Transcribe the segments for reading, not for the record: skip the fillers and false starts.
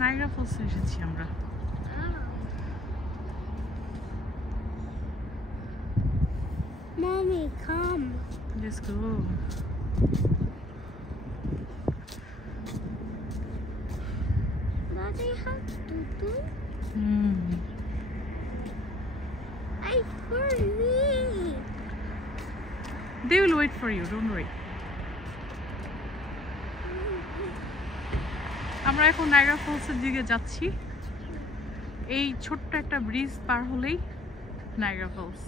Niagara ফলসে এসেছি আমরা। Mommy, come. Let's go. Daddy has tutu. Wait for me. They will wait for you, don't worry. আমরা এখন Niagara ফলসের দিকে যাচ্ছি। এই ছোট্ট একটা ব্রিজ পার হলেই নায়াগ্রা ফলস।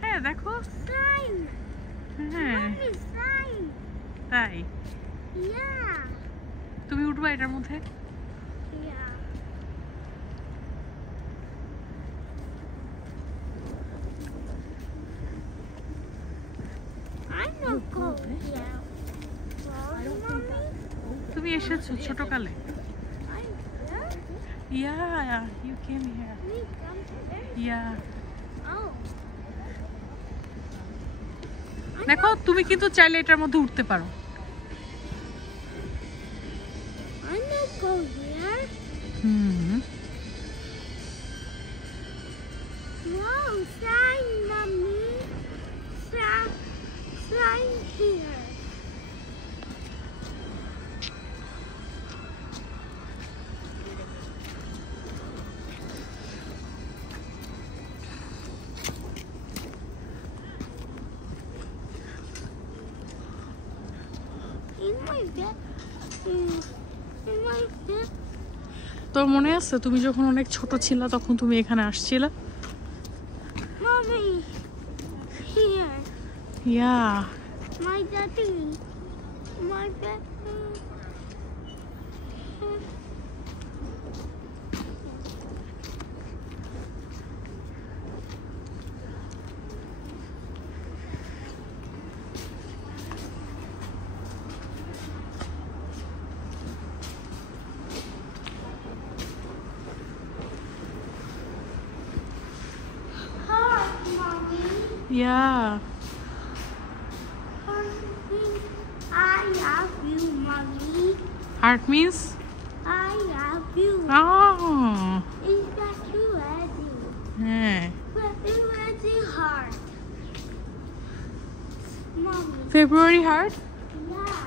হ্যাঁ দেখো। Sign. হ্যাঁ Mommy, sign. তাই Yeah. তুমি উঠবা এটার মধ্যে? Yeah. I'm not going here. Mommy, তুমি এসেছো ছোটকালে? I'm here. Yeah, you came here. We come here. Yeah. Oh. দেখো তুমি কিন্তু চাইলে এটার মধ্যে উঠতে পারো। I'm not going here. No, sign, Mommy. Sign here. In my bed. In my bed. তোর মনে আছে তুমি যখন অনেক ছোট ছিলা তখন তুমি এখানে আসছিলা? Mommy. Here. Yeah. My daddy. My bed. Heart, Mommy. Yeah. Heart means I love you, Mommy. Heart means? I love you. Oh. Is that you ready? হ্যাঁ। February heart. Mommy. February heart? Yeah.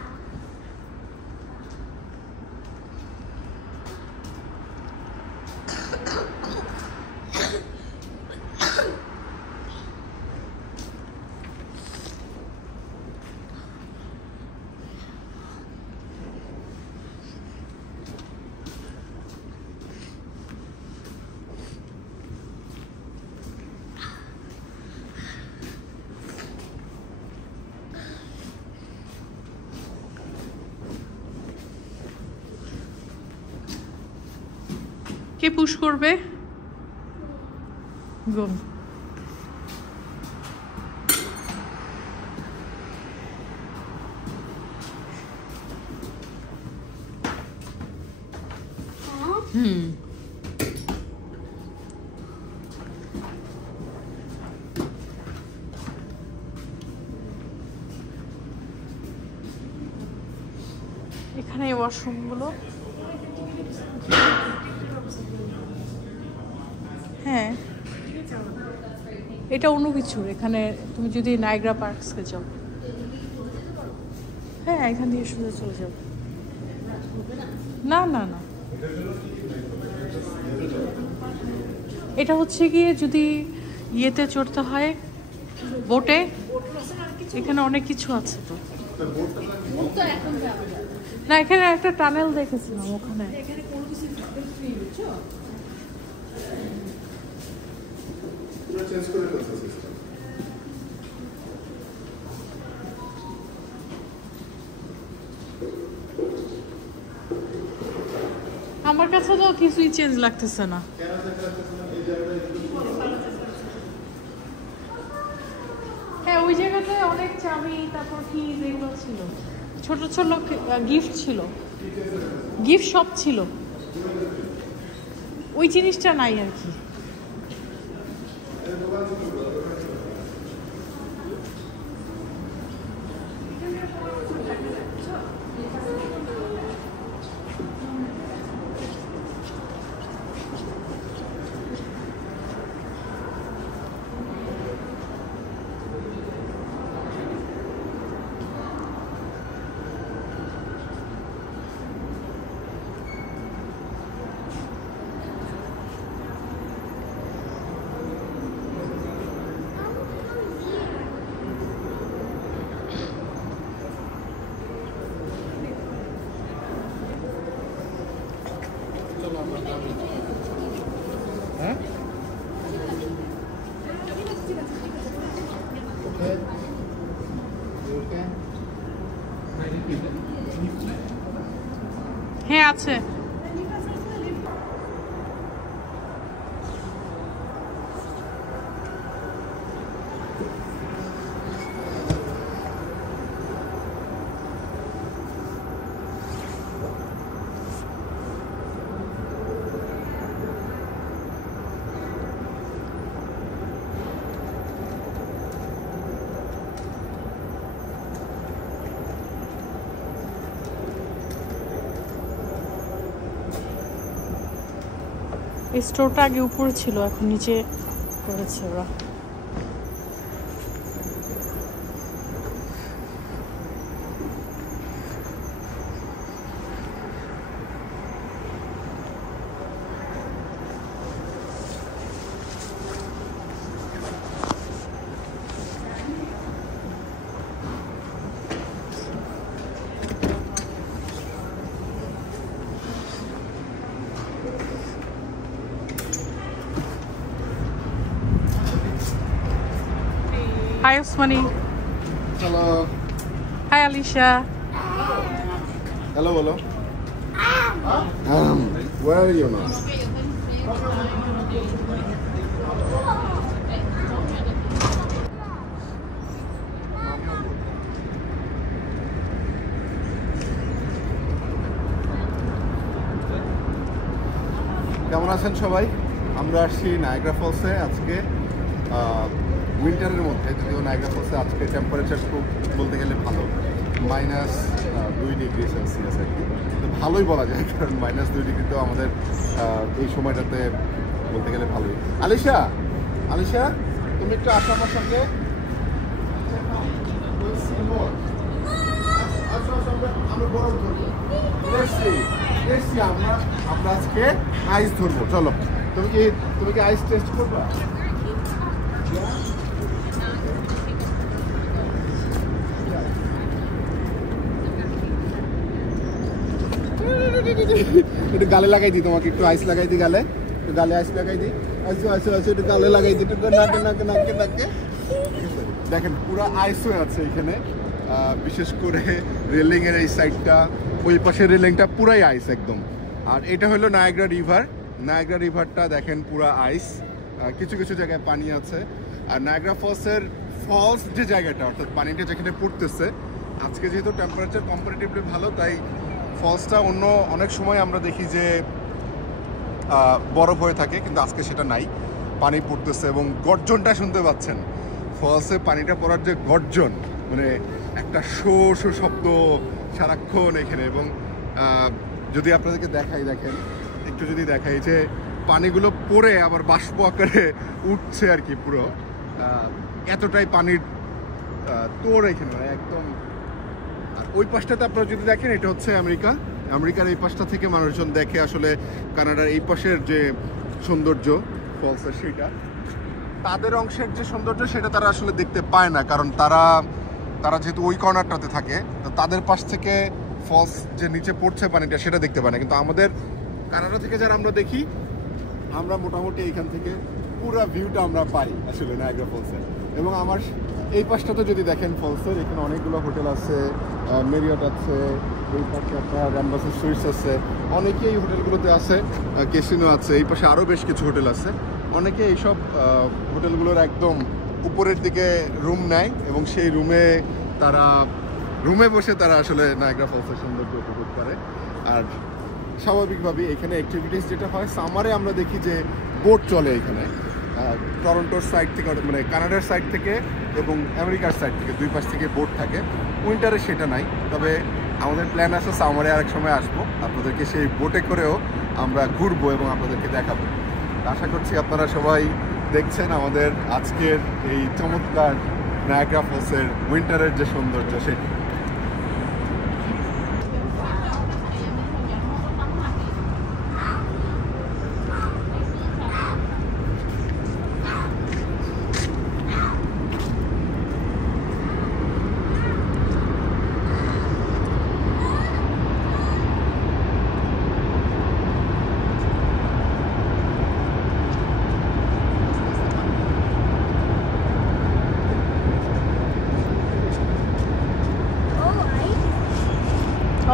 কে push করবে? গো। এখানে washroom গুলো। হ্যাঁ এটা অন্য কিছুর। এখানে তুমি যদি নায়াগ্রা পার্কসকে যাও, হ্যাঁ এখান দিয়ে সোজা চলে যাও। না না না, এটা হচ্ছে গিয়ে যদি ইয়েতে চড়তে হয় বোটে, এখানে অনেক কিছু আছে তো। না এখানে একটা টানেল দেখেছিলাম ওখানে। আমার কাছে তো কিছুই চেঞ্জ লাগতেছে না। হ্যাঁ ওই জায়গাতে অনেক চাবি, তারপর কি যেগুলো ছিল, ছোট ছোট গিফট ছিল, গিফট শপ ছিল, ওই জিনিসটা নাই আর কি। হচ্ছে। এই স্টোরটা আগে উপরে ছিল, এখন নিচে করেছে ওরা। Hi, Osmani. Hello. Hi, Alicia. Hello, hello. Where are you now? কেমন আছেন সবাই? আমরা আসছি নায়াগ্রা ফলসে আজকে উইন্টারের মধ্যে, যদিও নায়াগ্রা ফলসে আজকে টেম্পারেচার খুব বলতে গেলে ভালো, -2 ডিগ্রি সেলসিয়াস আর কি। তো ভালোই বলা যায়, কারণ -2 ডিগ্রি তো আমাদের এই সময়টাতে বলতে গেলে ভালোই। আলিশা, আলিশা তুমি একটু আসো আমার সঙ্গে। আমরা বরফ ধরবো, আমরা আজকে আইস ধরবো। চলো, তুমি কি আইস টেস্ট করবা? একটু গালে লাগাই দিই, তোমাকে একটু আইস লাগাই দিই, গালে গালে আইস লাগাই দিই। আসো আসো আসো, একটু গালে লাগাই দিই, একটু নাকে নাকে নাকে নাকে। দেখেন পুরো আইস হয়ে আছে এখানে, বিশেষ করে রেলিং এর এই সাইডটা, ওই পাশের রেলিংটা পুরাই আইস একদম। আর এটা হলো নায়াগ্রা রিভার। নায়াগ্রা রিভারটা দেখেন পুরা আইস, কিছু কিছু জায়গায় পানি আছে। আর নায়াগ্রা ফলস যে জায়গাটা, অর্থাৎ পানিটা যেখানে পড়তেছে, আজকে যেহেতু টেম্পারেচার কম্পারেটিভলি ভালো, তাই ফলসটা অন্য অনেক সময় আমরা দেখি যে বরফ হয়ে থাকে, কিন্তু আজকে সেটা নাই, পানি পড়তেছে এবং গর্জনটা শুনতে পাচ্ছেন। ফলসে পানিটা পড়ার যে গর্জন, মানে একটা শো শো শব্দ সারাক্ষণ এখানে। এবং যদি আপনাদেরকে দেখাই, দেখেন একটু যদি দেখাই যে পানিগুলো পড়ে আবার বাষ্প আকারে উঠছে আর কি, পুরো এতটাই পানির তোর এখানে একদম। আর ওই পাশটাতে আপনারা যদি দেখেন, এটা হচ্ছে আমেরিকার এই পাশটা থেকে মানুষজন দেখে আসলে কানাডার এই পাশের যে সৌন্দর্য ফলসের, সেটা তাদের অংশের যে সৌন্দর্য সেটা তারা আসলে দেখতে পায় না, কারণ তারা যেহেতু ওই কর্নারটাতে থাকে, তো তাদের পাশ থেকে ফলস যে নিচে পড়ছে পানিটা সেটা দেখতে পায় না। কিন্তু আমাদের কানাডা থেকে যারা আমরা দেখি, আমরা মোটামুটি এইখান থেকে পুরো ভিউটা আমরা পাই আসলে নায়াগ্রা ফলসের। এবং আমার এই পাশটাতে যদি দেখেন ফলসের, এখানে অনেকগুলো হোটেল আছে, মেরিয়ট আছে, এই পাশে আপনার অ্যাম্বাসি সুইটস আছে, অনেকেই এই হোটেলগুলোতে আছে, ক্যাসিনো আছে, এই পাশে আরও বেশ কিছু হোটেল আছে। অনেকে এইসব হোটেলগুলোর একদম উপরের দিকে রুম নেয় এবং সেই রুমে বসে তারা আসলে নায়াগ্রা ফলসের সৌন্দর্য উপভোগ করে। আর স্বাভাবিকভাবেই এখানে অ্যাক্টিভিটিস যেটা হয়, সামারে আমরা দেখি যে বোট চলে এখানে, টরন্টোর সাইড থেকে, মানে কানাডার সাইড থেকে এবং আমেরিকার সাইড থেকে, দুই পাশ থেকে বোট থাকে। উইন্টারে সেটা নাই, তবে আমাদের প্ল্যান আছে সামারে আরেক সময় আসবো, আপনাদেরকে সেই বোটে করেও আমরা ঘুরবো এবং আপনাদেরকে দেখাবো। আশা করছি আপনারা সবাই দেখছেন আমাদের আজকের এই চমৎকার নায়াগ্রা ফলসের উইন্টারের যে সৌন্দর্য সেটা।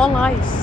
All ice.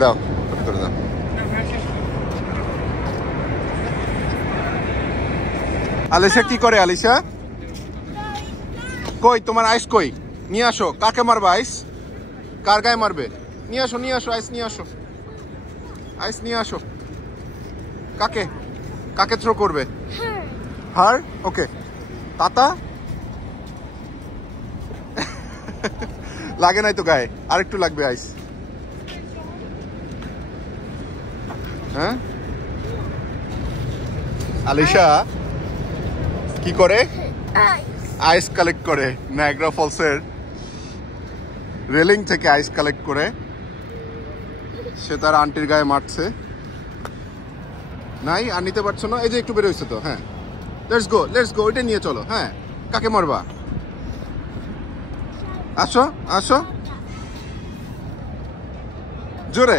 দাও করে দাও। আলিশা কি করে? আলিশা কই তোমার আইস কই? নিয়ে আসো। কাকে মারবে আইস? কার গায়ে মারবে? নিয়ে আসো আইস নিয়ে আসো। আইস নিয়ে আসো। কাকে কাকে থ্রো করবে? হার। ওকে তাতা লাগে নাই তো গায়ে, আরেকটু লাগবে আইস। হ্যাঁ আলিশা কি করে? আইস কালেক্ট করে নায়াগ্রা ফলসের রেলিং থেকে আইস কালেক্ট করে সে তার আন্টির গায়ে মারছে। নাই আর নিতে পারছো না? এই যে একটু বেরোইছে তো। হ্যাঁ লেটস গো ওইটা নিয়ে চলো। হ্যাঁ কাকে মারবা? আসো আসো জোরে।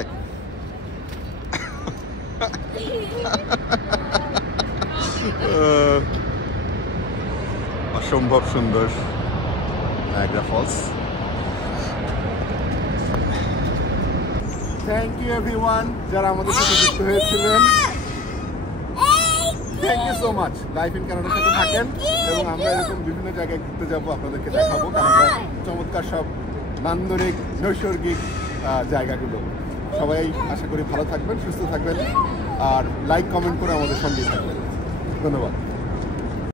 অসম্ভব সুন্দর Niagara falls. Thank you everyone যারা আমাদের সাথে যুক্ত হয়েছিলেন। Thank you so much. Life in কানাডার সাথে থাকেন এবং আমরা এরকম বিভিন্ন জায়গায় ঘুরতে যাবো, আপনাদেরকে দেখাবো কানাডার চমৎকার সব নান্দনিক নৈসর্গিক জায়গাগুলো। সবাই আশা করি ভালো থাকবেন, সুস্থ থাকবেন আর লাইক কমেন্ট করে আমাদের সঙ্গে থাকবেন। ধন্যবাদ।